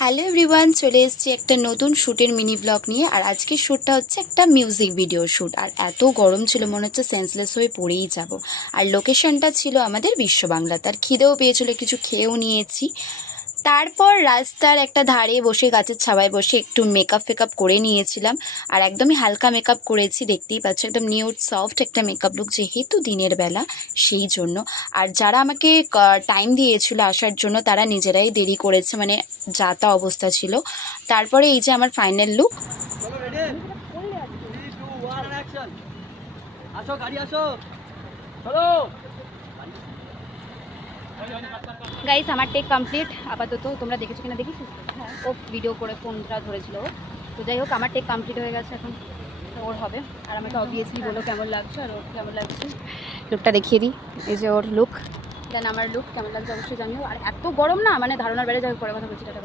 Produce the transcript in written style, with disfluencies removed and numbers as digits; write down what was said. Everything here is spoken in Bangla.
হ্যালো এভরিওয়ান, চলে এসেছি একটা নতুন শ্যুটের মিনি ব্লগ নিয়ে। আর আজকের শ্যুটটা হচ্ছে একটা মিউজিক ভিডিও শ্যুট। আর এত গরম ছিল, মনে হচ্ছে সেন্সলেস হয়ে পড়েই যাব। আর লোকেশনটা ছিল আমাদের বিশ্ব বাংলা। তার খিদেও পেয়েছিল, কিছু খেয়েও নিয়েছি। তারপর রাস্তার একটা ধারে বসে, গাছের ছাওয়ায় বসে একটু মেকআপ করে নিয়েছিলাম। আর একদমই হালকা মেকআপ করেছি, দেখতেই পাচ্ছ, একদম নিউড সফট একটা মেকআপ লুক, যেহেতু দিনের বেলা সেই জন্য। আর যারা আমাকে টাইম দিয়েছিল আসার জন্য, তারা নিজেরাই দেরি করেছে, মানে যা তা অবস্থা ছিল। তারপরে এই যে আমার ফাইনাল লুক। গাইস, আমার টেক কমপ্লিট আপাতত। তোমরা দেখেছো কিনা দেখিস? হ্যাঁ, ও ভিডিও করে ফোনটা ধরেছিল। তো যাই হোক, আমার টেক কমপ্লিট হয়ে গেছে, এখন ওর হবে। আর আমাকে অবভিয়াসলি বলো কেমন লাগছে, আর ওর কেমন লাগছে। লুকটা দেখিয়ে দিই, এই যে ওর লুক, দেন আমার লুক কেমন লাগছে অবশ্যই জানিও। আর এত গরম না, মানে ধারণার বাইরে, যাই পরে কথা বলছি। টাটা।